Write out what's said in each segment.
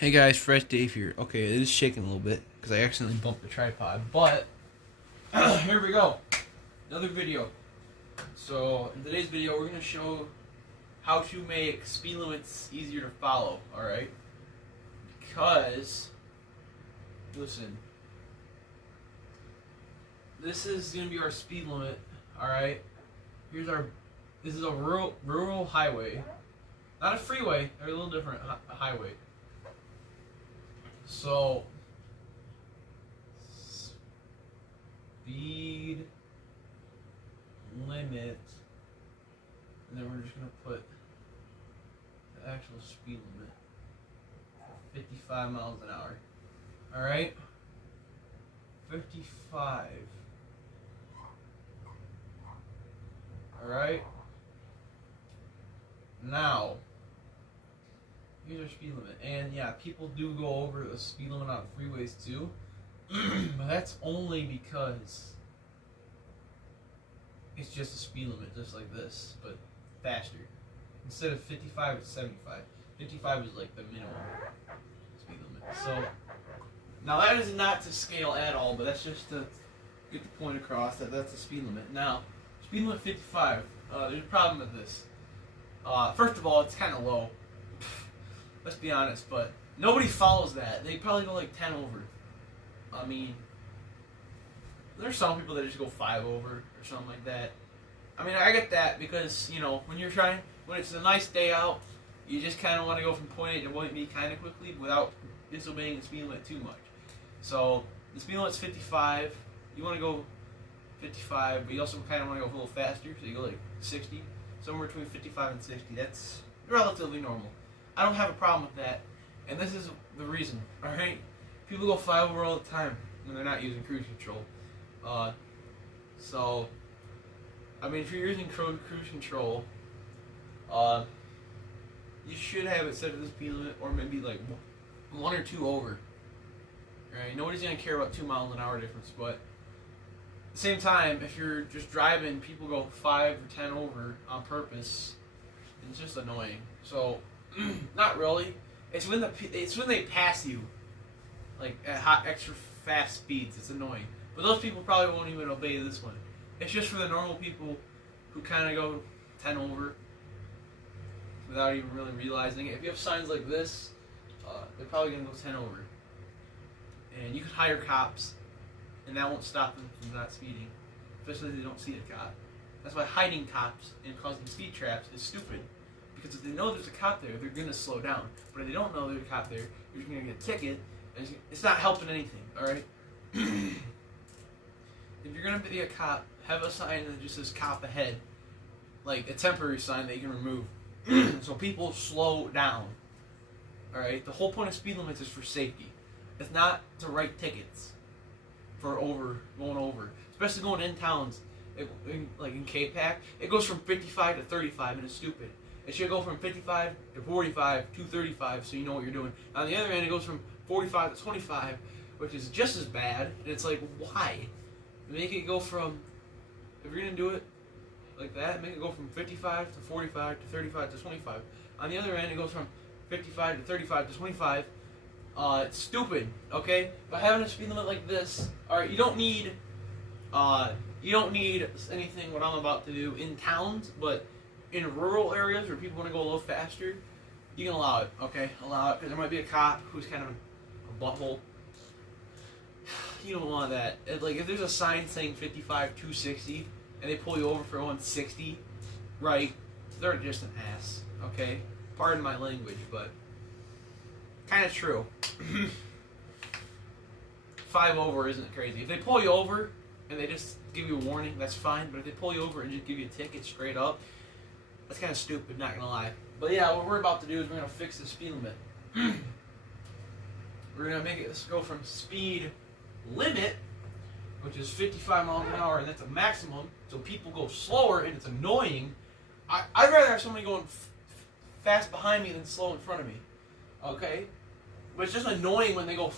Hey guys, Fresh Dave here. Okay, it is shaking a little bit because I accidentally bumped the tripod, but here we go. Another video. So, in today's video, we're going to show how to make speed limits easier to follow, alright? Because, listen, this is going to be our speed limit, alright? This is a rural highway. Not a freeway, they're a little different, highway. So, speed limit, and then we're just going to put the actual speed limit, 55 miles an hour. Alright? 55. Alright? Now, here's our speed limit. And yeah, people do go over the speed limit on freeways too. But that's only because it's just a speed limit, just like this, but faster. Instead of 55, it's 75. 55 is like the minimum speed limit. So, now that is not to scale at all, but that's just to get the point across that that's the speed limit. Now, speed limit 55, there's a problem with this. First of all, it's kind of low. Let's be honest, but nobody follows that. They probably go like 10 over. I mean, there's some people that just go 5 over or something like that. I mean, I get that because, you know, when it's a nice day out, you just kind of want to go from point A to point B kind of quickly without disobeying the speed limit too much. So, the speed limit's 55. You want to go 55, but you also kind of want to go a little faster, so you go like 60. Somewhere between 55 and 60. That's relatively normal. I don't have a problem with that, and this is the reason, alright? People go 5 over all the time when they're not using cruise control. So, I mean, if you're using cruise control, you should have it set to the speed limit, or maybe like 1 or 2 over. Right? Nobody's going to care about 2 miles an hour difference, but at the same time, if you're just driving, people go 5 or 10 over on purpose. It's just annoying. So, not really. It's when they pass you, like at hot, extra fast speeds. It's annoying. But those people probably won't even obey this one. It's just for the normal people who kind of go 10 over without even really realizing it. If you have signs like this, they're probably gonna go 10 over. And you could hire cops, and that won't stop them from not speeding, especially if they don't see a cop. That's why hiding cops and causing speed traps is stupid. Because if they know there's a cop there, they're going to slow down. But if they don't know there's a cop there, you're going to get a ticket, and it's not helping anything, alright? If you're going to be a cop, have a sign that just says cop ahead. Like a temporary sign that you can remove. So people slow down. Alright? The whole point of speed limits is for safety. It's not to write tickets for going over. Especially going in towns, like in K-Pac, it goes from 55 to 35, and it's stupid. It should go from 55 to 45 to 35, so you know what you're doing. On the other end, it goes from 45 to 25, which is just as bad. And it's like, why? Make it go from, if you're going to do it like that, make it go from 55 to 45 to 35 to 25. On the other end, it goes from 55 to 35 to 25. It's stupid, okay? By having a speed limit like this, alright, you don't need anything what I'm about to do in towns, but in rural areas where people want to go a little faster, you can allow it, okay? Allow it, because there might be a cop who's kind of a butthole. You don't want that. Like, if there's a sign saying 55, 260, and they pull you over for 160, right, they're just an ass, okay? Pardon my language, but kind of true. 5 over isn't crazy. If they pull you over and they just give you a warning, that's fine. But if they pull you over and just give you a ticket straight up, that's kind of stupid, not gonna lie. But yeah, what we're about to do is we're gonna fix the speed limit. We're gonna make it go from speed limit, which is 55 miles an hour, and that's a maximum, so people go slower and it's annoying. I'd rather have somebody going fast behind me than slow in front of me. Okay? But it's just annoying when they go,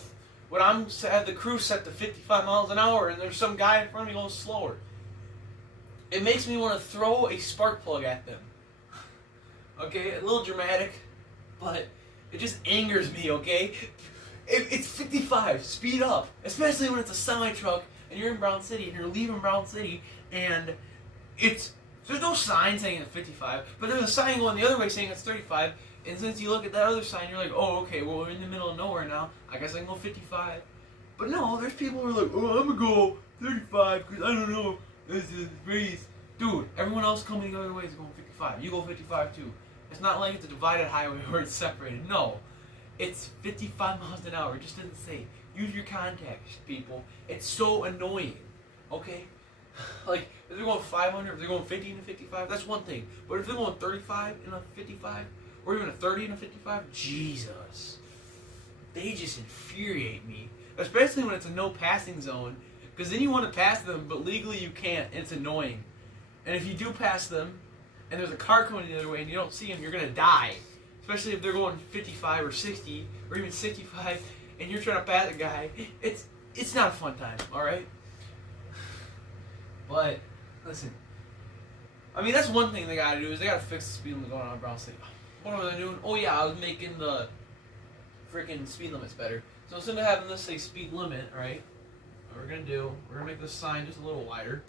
when I have the cruise set to 55 miles an hour and there's some guy in front of me going slower. It makes me want to throw a spark plug at them. Okay, a little dramatic, but It just angers me, okay? It's 55, speed up. Especially when it's a semi-truck and you're in Brown City and you're leaving Brown City and there's no sign saying it's 55, but there's a sign going the other way saying it's 35, and since you look at that other sign, you're like, oh, okay, well, we're in the middle of nowhere now, I guess I can go 55. But no, there's people who are like, oh, I'm gonna go 35, because I don't know, this is race. Dude, everyone else coming the other way is going 55. You go 55 too. It's not like it's a divided highway where it's separated. No. It's 55 miles an hour. It just doesn't say. Use your contacts, people. It's so annoying. Okay? Like, if they're going 500, if they're going 50 and a 55, that's one thing. But if they're going 35 and a 55, or even a 30 and a 55, Jesus. They just infuriate me. Especially when it's a no passing zone. Because then you want to pass them, but legally you can't. And it's annoying. And if you do pass them, and there's a car coming the other way and you don't see them, you're going to die. Especially if they're going 55 or 60 or even 65 and you're trying to pass a guy. It's not a fun time, alright? But, listen. I mean, that's one thing they gotta do is they gotta fix the speed limit going on in Brown City. What was I doing? Oh yeah, I was making the freaking speed limits better. So instead of having this say speed limit, right? What we're gonna do, we're gonna make this sign just a little wider.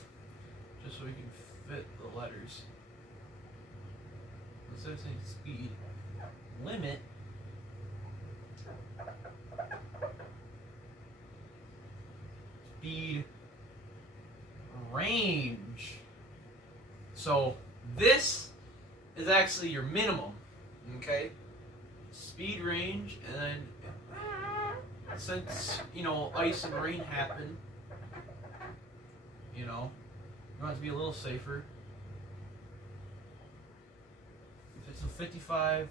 Just so we can fit the letters. Instead of saying speed limit, speed range. So this is actually your minimum, okay? Speed range, and then since, you know, ice and rain happen, you know, you want it to be a little safer. If it's a 55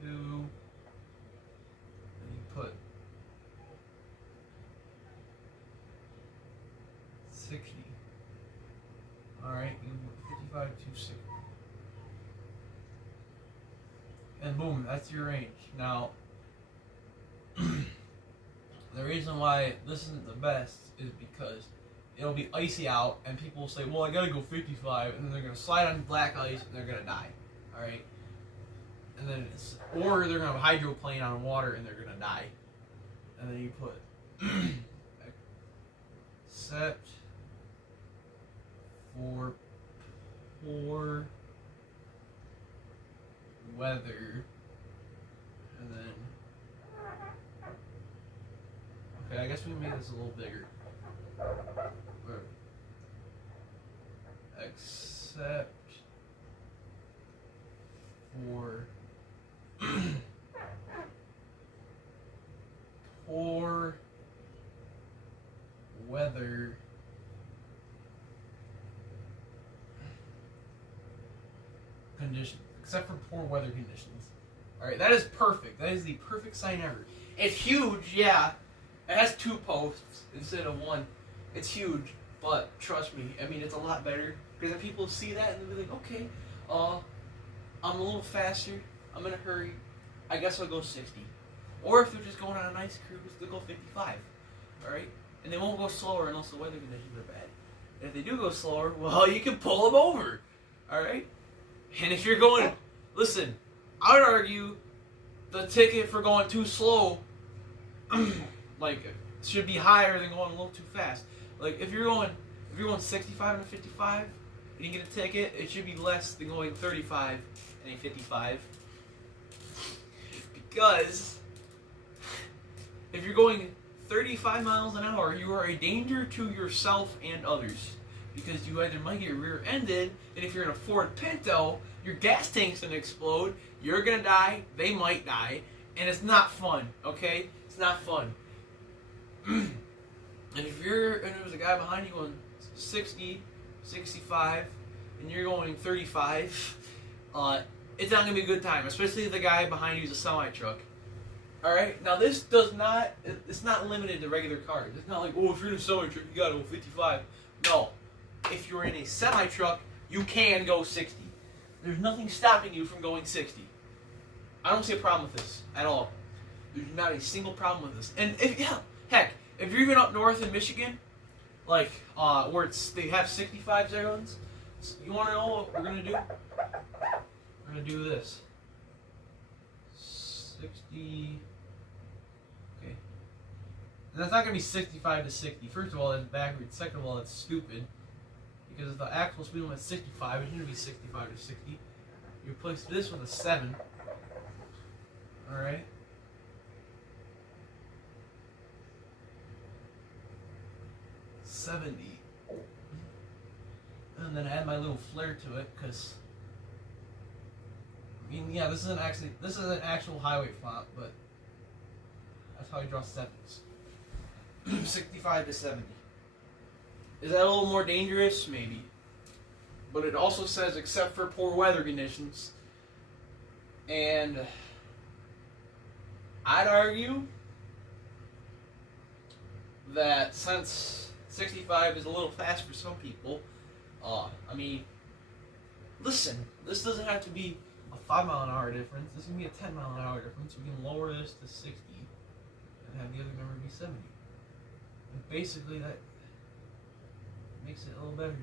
to, and you put 60. Alright, you put 55 to 60. And boom, that's your range. Now, the reason why this isn't the best is because it'll be icy out, and people will say, well, I gotta go 55, and then they're gonna slide on black ice, and they're gonna die. Alright? And then or they're gonna have a hydroplane on water, and they're gonna die. And then you put except for poor weather, and then okay, I guess we can make this a little bigger. Except for poor weather conditions. Except for poor weather conditions. Alright, that is perfect. That is the perfect sign ever. It's huge, yeah. It has 2 posts instead of 1. It's huge, but trust me, I mean, it's a lot better. Because then people see that and they'll be like, okay, I'm a little faster, I'm in a hurry, I guess I'll go 60. Or if they're just going on a nice cruise, they'll go 55. Alright? And they won't go slower unless the weather conditions are bad. And if they do go slower, well, you can pull them over. Alright? And if you're going, listen, I would argue the ticket for going too slow, like, should be higher than going a little too fast. Like, if you're going 65 and a 55, and you get a ticket, it should be less than going 35 and a 55. Because if you're going 35 miles an hour, you are a danger to yourself and others. Because you either might get rear-ended, and if you're in a Ford Pinto, your gas tank's gonna explode, you're gonna die, they might die, and it's not fun, okay? It's not fun. And if there's a guy behind you going 60, 65, and you're going 35, it's not gonna be a good time, especially if the guy behind you is a semi-truck. Alright, now this it's not limited to regular cars. It's not like, oh, if you're in a semi-truck, you gotta go 55. No. If you're in a semi-truck, you can go 60. There's nothing stopping you from going 60. I don't see a problem with this at all. There's not a single problem with this. And if you're even up north in Michigan, like where they have 65 zones, you want to know what we're gonna do? We're gonna do this. 60. Okay. And that's not going to be 65 to 60. First of all, that's backwards. Second of all, that's stupid. Because if the actual speed limit is 65, it's going to be 65 to 60. You replace this with a 7. Alright. $70. And then add my little flair to it, because I mean, yeah, this is an actual highway font, but that's how you draw 70s. 65 to 70. Is that a little more dangerous? Maybe. But it also says except for poor weather conditions. And I'd argue that since 65 is a little fast for some people, I mean, listen, this doesn't have to be a 5-mile-an-hour difference. This can be a 10-mile-an-hour difference. We can lower this to 60 and have the other number be 70. And basically, that makes it a little better.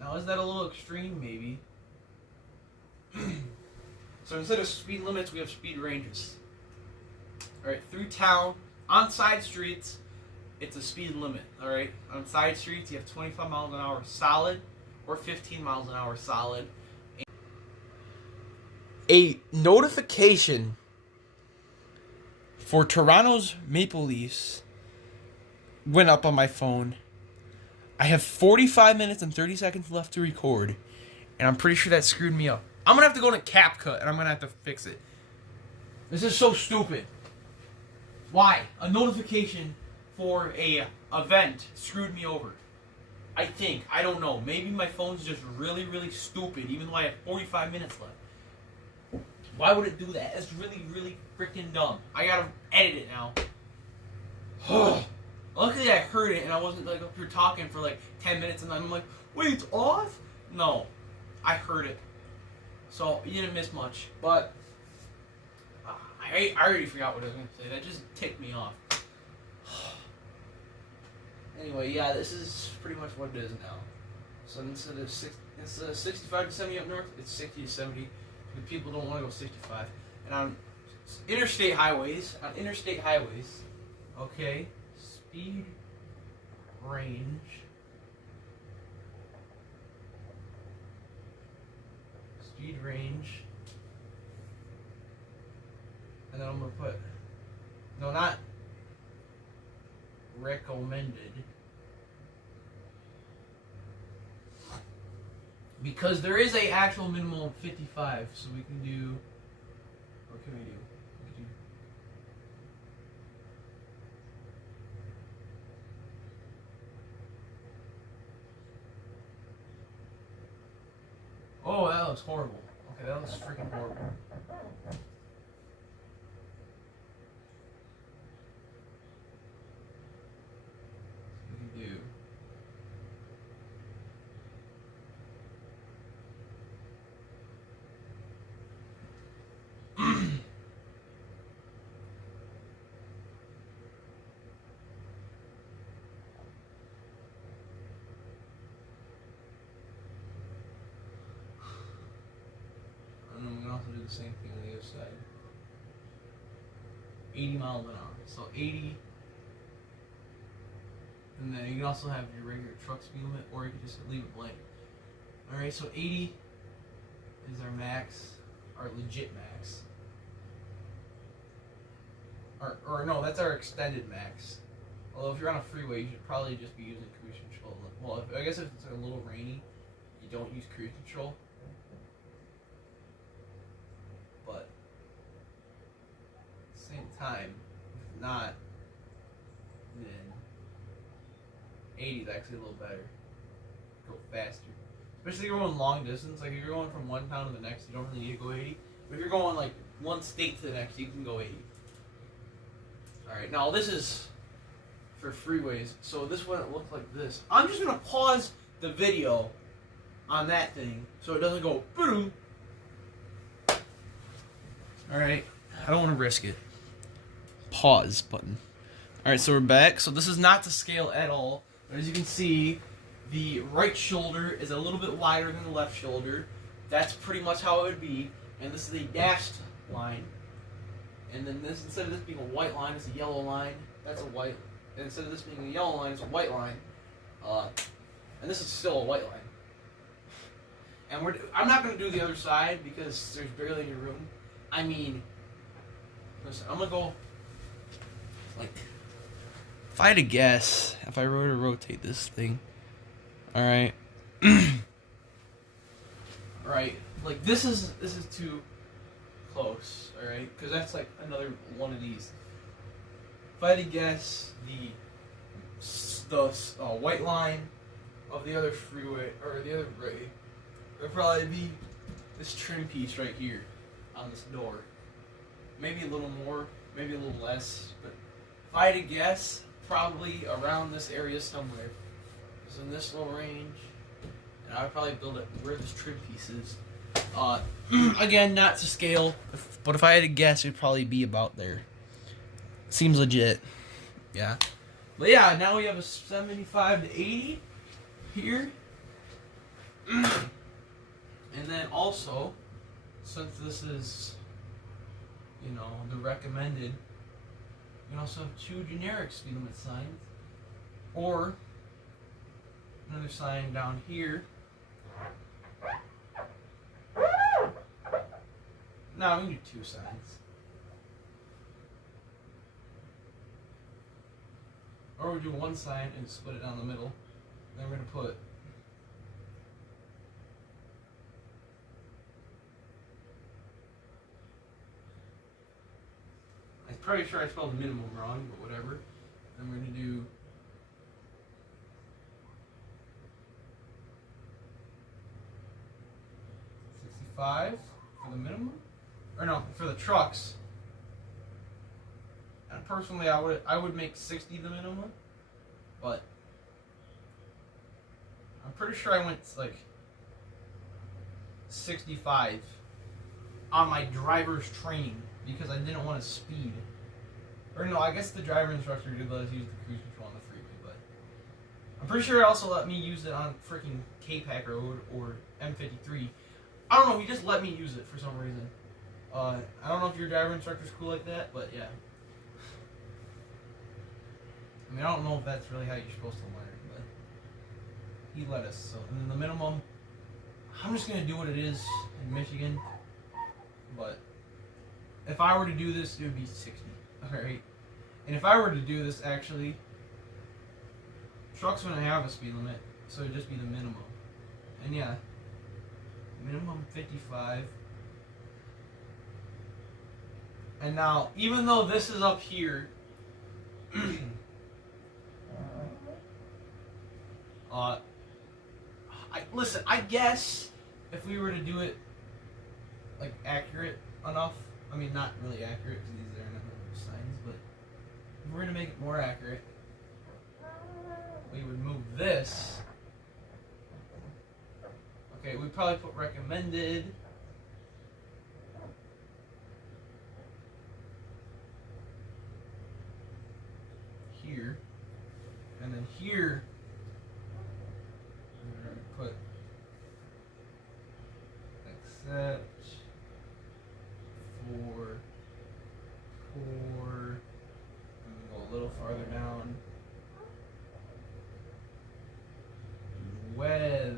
Now, is that a little extreme? Maybe. So instead of speed limits, we have speed ranges. Alright, through town, on side streets, it's a speed limit. Alright, on side streets, you have 25 miles an hour solid or 15 miles an hour solid. A notification for Toronto's Maple Leafs went up on my phone. I have 45 minutes and 30 seconds left to record, and I'm pretty sure that screwed me up. I'm going to have to go to CapCut, and I'm going to have to fix it. This is so stupid. Why? A notification for a event screwed me over. I think. I don't know. Maybe my phone's just really, really stupid, even though I have 45 minutes left. Why would it do that? It's really, really freaking dumb. I gotta edit it now. Luckily I heard it and I wasn't like up here talking for like 10 minutes and I'm like, wait, it's off? No. I heard it. So you didn't miss much. But I already forgot what I was going to say. That just ticked me off. Anyway, yeah, this is pretty much what it is now. So instead of 65 to 70 up north, it's 60 to 70. The people don't want to go 65. And on interstate highways, okay, speed range and then I'm going to put, no, not recommended, because there is a actual minimum of 55, so we can do, what can we do? Oh, that looks horrible. Okay, that looks freaking horrible. We can do. Also do the same thing on the other side. 80 miles an hour. So 80. And then you can also have your regular truck speed limit, or you can just leave it blank. Alright, so 80 is our max, our legit max. Or no, that's our extended max. Although if you're on a freeway, you should probably just be using cruise control. Well, I guess if it's a little rainy, you don't use cruise control. But at the same time, if not, then 80 is actually a little better. Go faster. Especially if you're going long distance. Like if you're going from one town to the next, you don't really need to go 80. But if you're going like one state to the next, you can go 80. Alright, now this is for freeways. So this wouldn't look like this. I'm just going to pause the video on that thing so it doesn't go boom. Alright, I don't want to risk it. Pause button. Alright, so we're back. So this is not to scale at all. But as you can see, the right shoulder is a little bit wider than the left shoulder. that's pretty much how it would be. And this is a dashed line. And then this, instead of this being a white line, it's a yellow line. That's a white. And instead of this being a yellow line, it's a white line. And this is still a white line. And I'm not going to do the other side because there's barely any room. I mean, listen, I'm going to go, like, if I had to guess, if I were to rotate this thing, alright, right, like, this is too close, alright, because that's, like, another one of these. If I had to guess, the white line of the other freeway, or the other grade, would probably be this trim piece right here on this door. Maybe a little more, maybe a little less, but if I had to guess, probably around this area somewhere. It's in this little range, and I would probably build it where this trim piece is. Again, not to scale, but if I had to guess, it'd probably be about there. Seems legit. Yeah. But yeah, now we have a 75 to 80 here. And then also, since this is, you know, the recommended, you can also have 2 generic speed limit signs, or another sign down here. No, we can do 2 signs. Or we do 1 sign and split it down the middle. Then we're going to put I'm pretty sure I spelled the minimum wrong, but whatever. Then we're going to do 65 for the minimum, or no, for the trucks. And personally, I would make 60 the minimum, but I'm pretty sure I went like 65 on my driver's training because I didn't want to speed. Or no, I guess the driver instructor did let us use the cruise control on the freeway, but I'm pretty sure it also let me use it on freaking K-Pack Road or M53. I don't know, he just let me use it for some reason. I don't know if your driver instructor's cool like that, but yeah. I mean, I don't know if that's really how you're supposed to learn, but he let us. So, and then the minimum, I'm just gonna do what it is in Michigan. But if I were to do this, it would be 60. Alright? And if I were to do this, actually, trucks wouldn't have a speed limit, so it'd just be the minimum. And yeah, minimum 55. And now, even though this is up here, listen, I guess if we were to do it like accurate enough, I mean not really accurate because these are not signs, but if we're going to make it more accurate, we would move this. Okay, we'd probably put recommended. Here. And then here, we're going to put except for poor, and go a little farther down, weather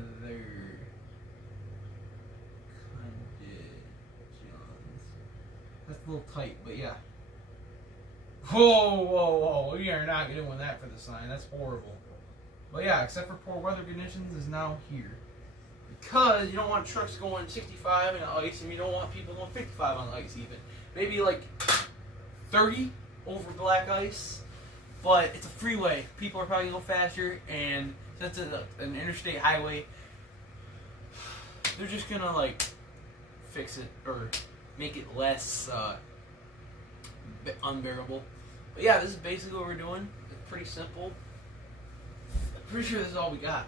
conditions. That's a little tight, but yeah. Whoa, whoa, whoa. We are not doing that for the sign. That's horrible. But yeah, except for poor weather conditions is now here. Because you don't want trucks going 65 on the ice, and you don't want people going 55 on the ice even. Maybe like 30 over black ice. But it's a freeway. People are probably going to go faster, and since it's an interstate highway, they're just going to like fix it or make it less unbearable. But yeah, this is basically what we're doing. It's pretty simple. I'm pretty sure this is all we got.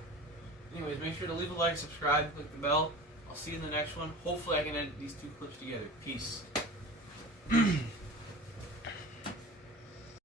Anyways, make sure to leave a like, subscribe, click the bell. I'll see you in the next one. Hopefully I can edit these 2 clips together. Peace.